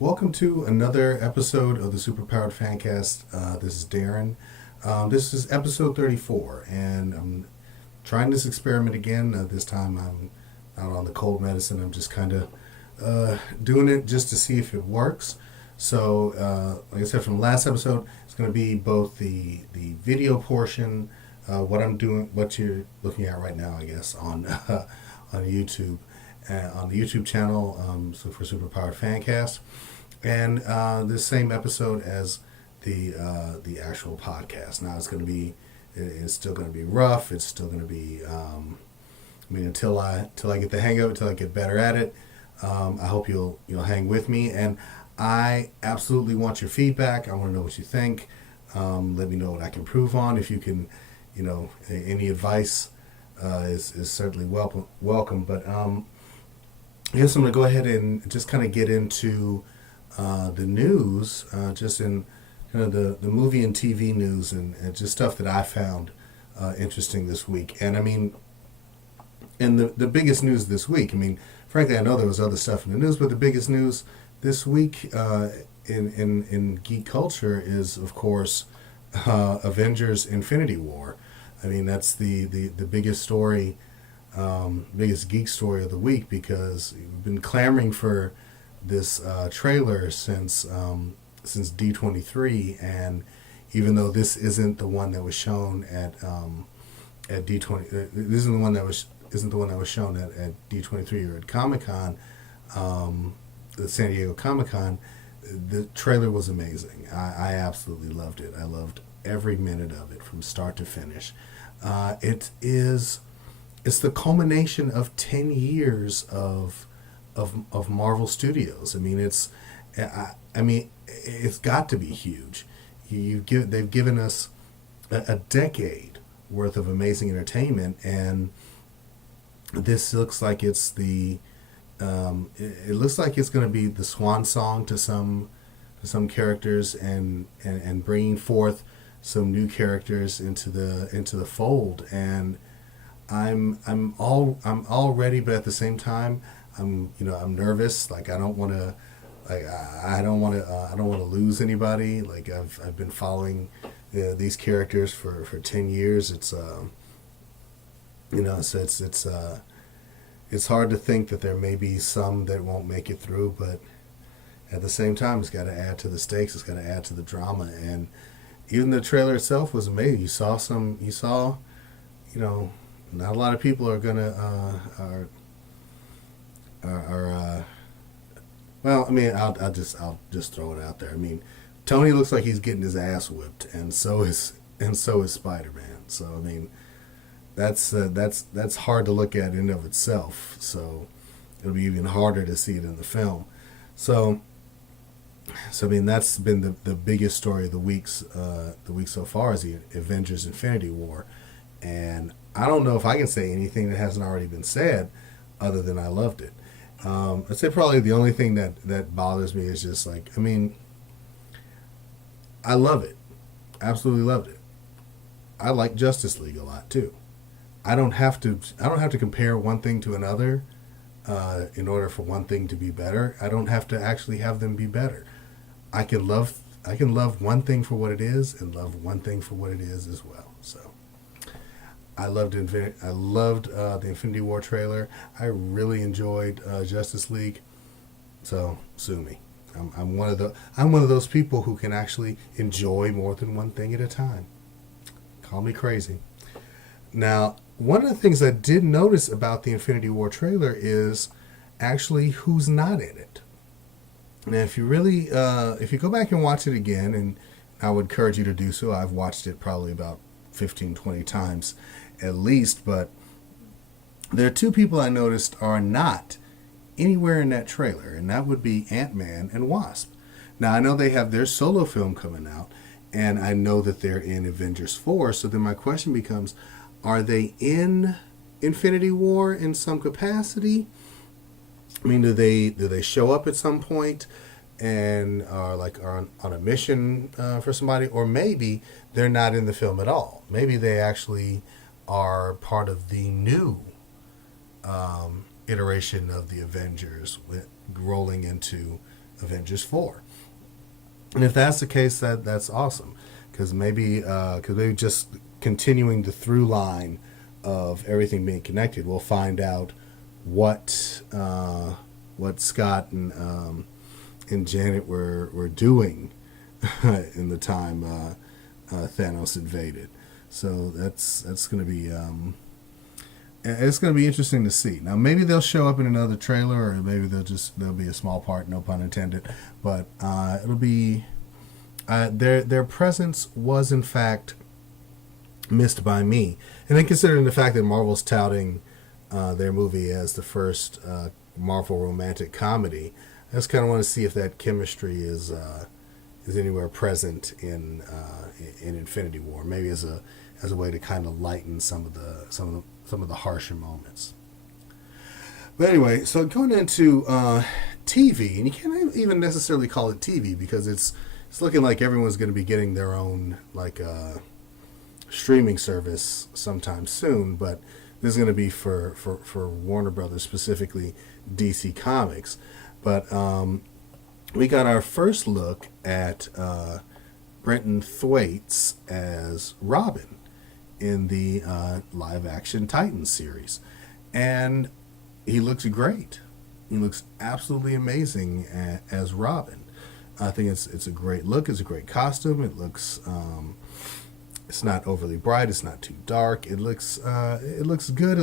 Welcome to another episode of the Superpowered Fancast. This is Darren. This is episode 34, and I'm trying this experiment again. This time I'm not on the cold medicine. I'm just kind of doing it just to see if it works. So, like I said from the last episode, it's going to be both the video portion, what I'm doing, what you're looking at right now, I guess, on on YouTube, on the YouTube channel, so for Superpowered Fancast, and this same episode as the actual podcast. Now it's still going to be rough. It's still going to be, until I get the hang of it, until I get better at it. I hope you'll hang with me, and I absolutely want your feedback. I want to know what you think. Let me know what I can improve on. If you can, any advice is certainly welcome. But I guess I'm going to go ahead and just kind of get into the news, just in the movie and TV news, and just stuff that I found interesting this week. And and the biggest news this week, frankly, I know there was other stuff in the news, but the biggest news this week in geek culture is, of course, Avengers Infinity War. That's the biggest story, biggest geek story of the week, because we've been clamoring for this trailer since D23, and even though this isn't the one that was shown at D20, this isn't the one that was shown at D23 or at Comic-Con, the San Diego Comic-Con. The trailer was amazing. I absolutely loved it. I loved every minute of it from start to finish. It's the culmination of 10 years of Marvel Studios. It's got to be huge. They've given us a decade worth of amazing entertainment, and this looks like it's it looks like it's going to be the swan song to some characters, and bringing forth some new characters into the fold. And I'm all ready, but at the same time I'm nervous. Like, I don't want to lose anybody. Like, I've been following these characters for 10 years. It's it's hard to think that there may be some that won't make it through, but at the same time, it's got to add to the stakes. It's got to add to the drama. And even the trailer itself was amazing. You saw, not a lot of people are gonna I'll just throw it out there. Tony looks like he's getting his ass whipped, and so is Spider-Man. So that's hard to look at in and of itself. So it'll be even harder to see it in the film. So that's been the biggest story of the week so far, is the Avengers Infinity War. And I don't know if I can say anything that hasn't already been said, other than I loved it. I'd say probably the only thing that bothers me is just I love it. Absolutely loved it. I like Justice League a lot too. I don't have to compare one thing to another in order for one thing to be better. I don't have to actually have them be better. I can love one thing for what it is, and love one thing for what it is as well. So I loved the Infinity War trailer. I really enjoyed Justice League. So sue me. I'm one of those people who can actually enjoy more than one thing at a time. Call me crazy. Now, one of the things I did notice about the Infinity War trailer is actually who's not in it. Now, if you go back and watch it again, and I would encourage you to do so. I've watched it probably about 15, 20 times at least, but there are two people I noticed are not anywhere in that trailer, and that would be Ant-Man and Wasp. Now, I know they have their solo film coming out, and I know that they're in Avengers 4, so then my question becomes, are they in Infinity War in some capacity? Do they show up at some point and are on a mission for somebody, or maybe they're not in the film at all? Maybe they actually are part of the new iteration of the Avengers, rolling into Avengers 4. And if that's the case, that's awesome, because maybe just continuing the through line of everything being connected, we'll find out what Scott and Janet were doing in the time Thanos invaded. So that's going to be it's going to be interesting to see. Now maybe they'll show up in another trailer, or maybe they'll be a small part, no pun intended. But it'll be their presence was in fact missed by me, and then considering the fact that Marvel's touting their movie as the first Marvel romantic comedy, I just kind of want to see if that chemistry is anywhere present in Infinity War. Maybe as a way to kind of lighten some of the harsher moments. But anyway, so going into TV, and you can't even necessarily call it TV because it's looking like everyone's going to be getting their own streaming service sometime soon. But this is going to be for Warner Brothers, specifically DC Comics. But we got our first look at Brenton Thwaites as Robin in the live-action Titans series. And he looks great. He looks absolutely amazing as Robin. I think it's a great look. It's a great costume. It looks it's not overly bright. It's not too dark. It looks good.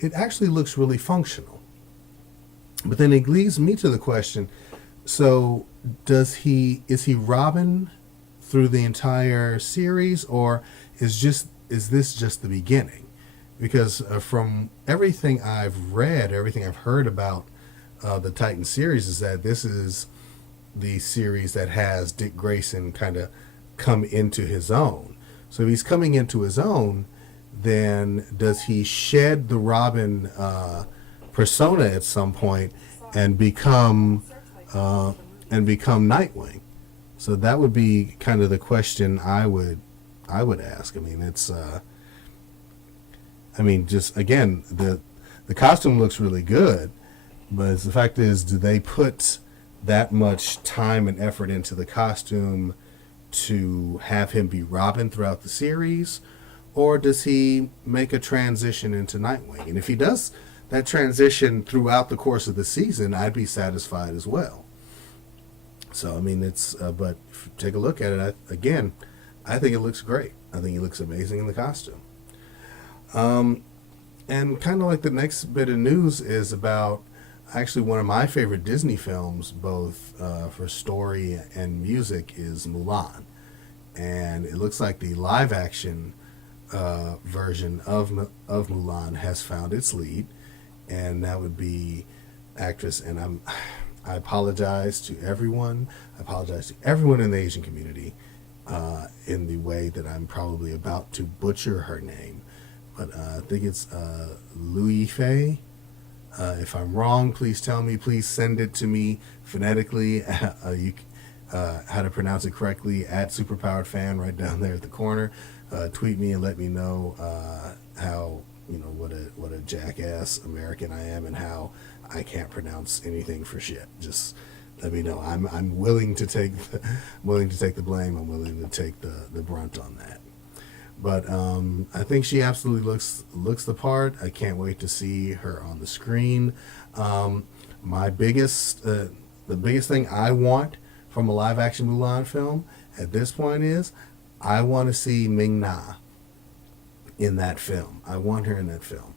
It actually looks really functional. But then it leads me to the question: so is he Robin through the entire series, or is this just the beginning? Because from everything I've read, everything I've heard about the Titan series, is that this is the series that has Dick Grayson kind of come into his own. So if he's coming into his own, then does he shed the Robin persona at some point and become Nightwing? So that would be kind of the question I would ask. I mean, it's just again, the costume looks really good, but the fact is, do they put that much time and effort into the costume to have him be Robin throughout the series, or does he make a transition into Nightwing? And if he does that transition throughout the course of the season, I'd be satisfied as well. So I mean, it's but if you take a look at it, I think it looks great. I think he looks amazing in the costume. And kind of like the next bit of news is about actually one of my favorite Disney films, both for story and music, is Mulan. And it looks like the live action version of Mulan has found its lead, and that would be actress, and I apologize to everyone. I apologize to everyone in the Asian community in the way that I'm probably about to butcher her name. But I think it's Louis Fei. If I'm wrong, please tell me. Please send it to me phonetically. How to pronounce it correctly at Superpowered Fan right down there at the corner. Tweet me and let me know how what a jackass American I am and how I can't pronounce anything for shit. Just let me know. I'm willing to take the blame. I'm willing to take the brunt on that. But I think she absolutely looks the part. I can't wait to see her on the screen. The biggest thing I want from a live action Mulan film at this point is I want to see Ming-Na in that film. I want her in that film.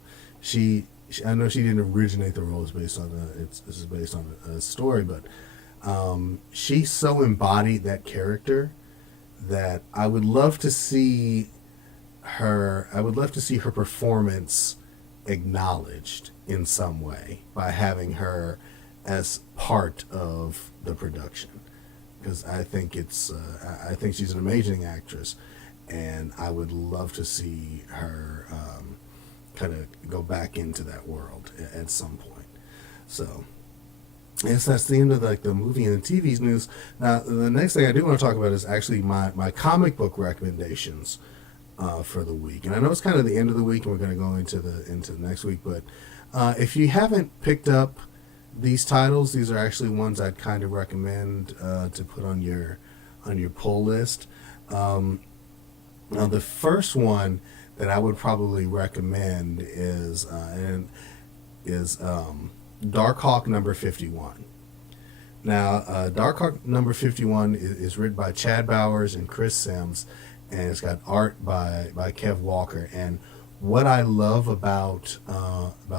I know she didn't originate the role. It's based on a story, but she so embodied that character that I would love to see her performance acknowledged in some way by having her as part of the production, because I think she's an amazing actress, and I would love to see her kind of go back into that world at some point. So yes, that's the end of the movie and the TV news. Now the next thing I do want to talk about is actually my comic book recommendations for the week. And I know it's kind of the end of the week and we're going to go into the next week, but if you haven't picked up these titles, these are actually ones I'd kind of recommend to put on your pull list. Um, Now, the first one that I would probably recommend is Darkhawk number 51. Now, Darkhawk number 51 is written by Chad Bowers and Chris Sims, and it's got art by Kev Walker. And what I love about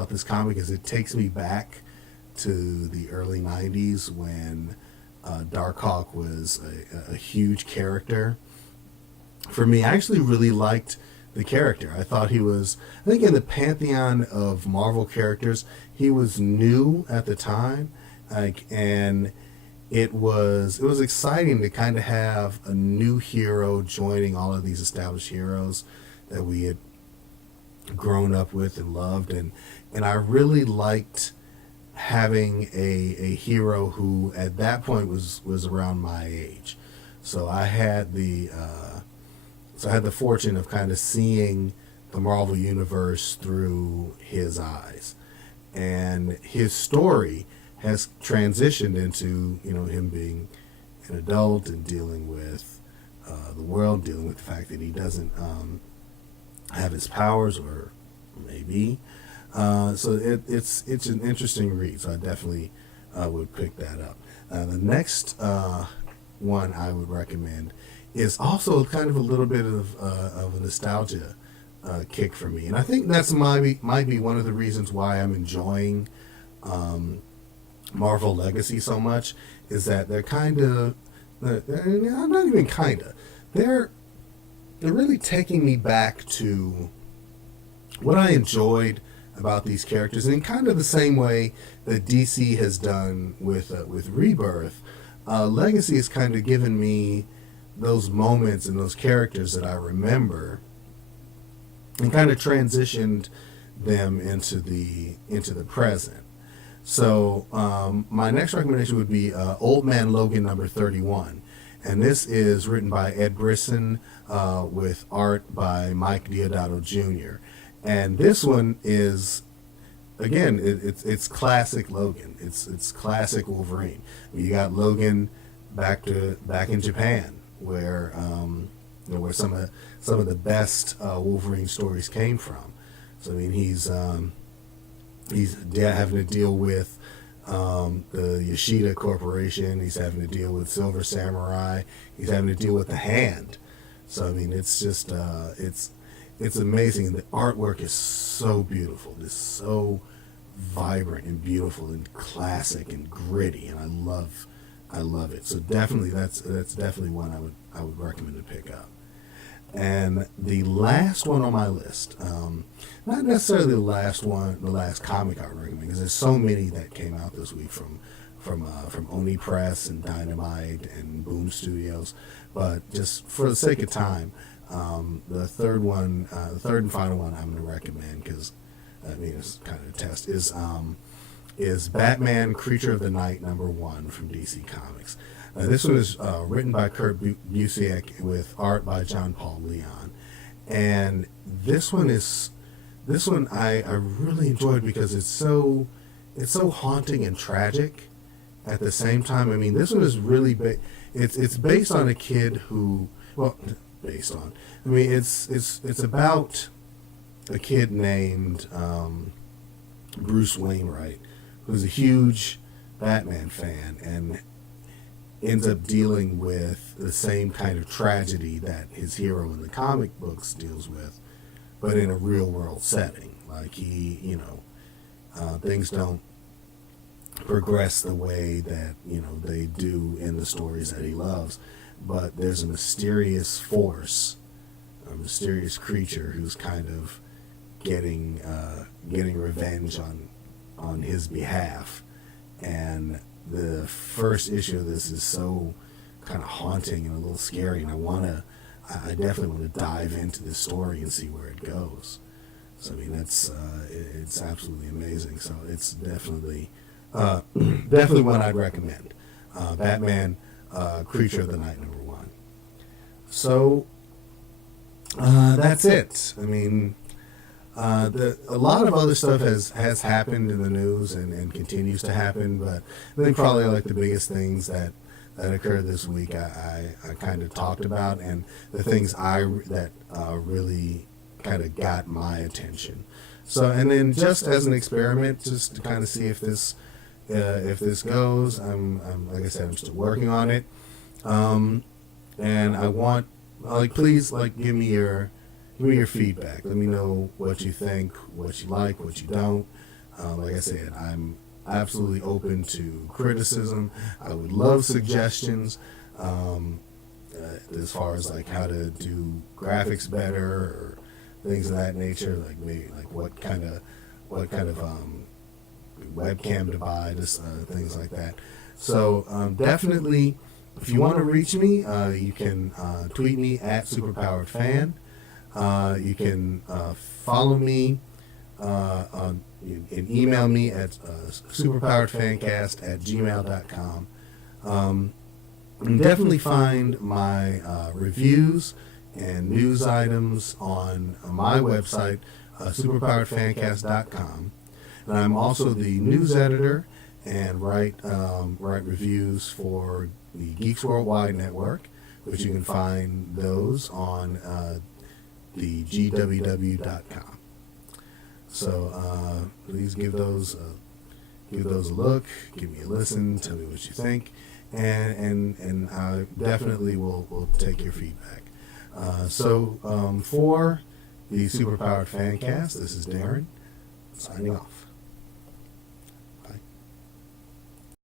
this comic is it takes me back to the early '90s when Darkhawk was a huge character. For me, I actually really liked the character. I thought he was, I think in the pantheon of Marvel characters, he was new at the time, and it was exciting to kind of have a new hero joining all of these established heroes that we had grown up with and loved, and I really liked having a hero who at that point was around my age. So I had the fortune of kind of seeing the Marvel Universe through his eyes. And his story has transitioned into, him being an adult and dealing with the world, dealing with the fact that he doesn't have his powers, or maybe. So it's an interesting read, so I definitely would pick that up. The next one I would recommend is also kind of a little bit of a nostalgia kick for me, and I think that's might be one of the reasons why I'm enjoying Marvel Legacy so much, is that they're kind of, not even kind of, they're really taking me back to what I enjoyed about these characters, and in kind of the same way that DC has done with Rebirth. Legacy has kind of given me those moments and those characters that I remember, and kind of transitioned them into the present. So my next recommendation would be Old Man Logan number 31, and this is written by Ed Brisson with art by Mike Deodato Jr. And this one is, again, it's classic Logan. It's classic Wolverine. You got Logan back in Japan, where where some of the best Wolverine stories came from. So I mean, he's having to deal with the Yoshida Corporation. He's having to deal with Silver Samurai. He's having to deal with the Hand. So I mean, it's just it's amazing. The artwork is so beautiful. It's so vibrant and beautiful and classic and gritty, and I love it. So definitely that's definitely one I would recommend to pick up. And the last one on my list, not necessarily the last comic I would recommend, because there's so many that came out this week from Oni Press and Dynamite and Boom Studios, but just for the sake of time, the third and final one I'm going to recommend, because I mean it's kind of a test, is Batman Creature of the Night #1 from DC Comics. This one is written by Kurt Busiek with art by John Paul Leon, and this one I really enjoyed because it's so haunting and tragic at the same time. I mean, this one is really it's based on a kid who, well, based on, I mean, it's about a kid named Bruce Wainwright, who's a huge Batman fan and ends up dealing with the same kind of tragedy that his hero in the comic books deals with, but in a real world setting. Like things don't progress the way that they do in the stories that he loves, but there's a mysterious force, a mysterious creature who's kind of getting revenge on his behalf. And the first issue of this is so kind of haunting and a little scary, and I definitely want to dive into this story and see where it goes. So I mean, it's absolutely amazing. So it's definitely one I'd recommend. Batman Creature of the Night #1. So that's it. I mean, A lot of other stuff has happened in the news and continues to happen, but I think probably like the biggest things that occurred this week I kind of talked about, and the things that really kind of got my attention. So, and then just as an experiment, just to kind of see if this goes, I'm like I said, I'm still working on it, and I want please give me your feedback. Let me know what you think, what you like, what you don't. Like I said, I'm absolutely open to criticism. I would love suggestions as far as how to do graphics better or things of that nature. Like maybe what kind of webcam to buy, just things like that. So definitely, if you want to reach me, you can tweet me at superpoweredfan. You can follow me and email me at superpoweredfancast@gmail.com. And definitely find my reviews and news items on my website, superpoweredfancast.com. And I'm also the news editor and write reviews for the Geeks Worldwide Network, which you can find those on the gww.com. So please give those a look, give me a listen, tell me what you think, and I definitely will take your feedback. So for the Superpowered Fancast, this is Darren signing off.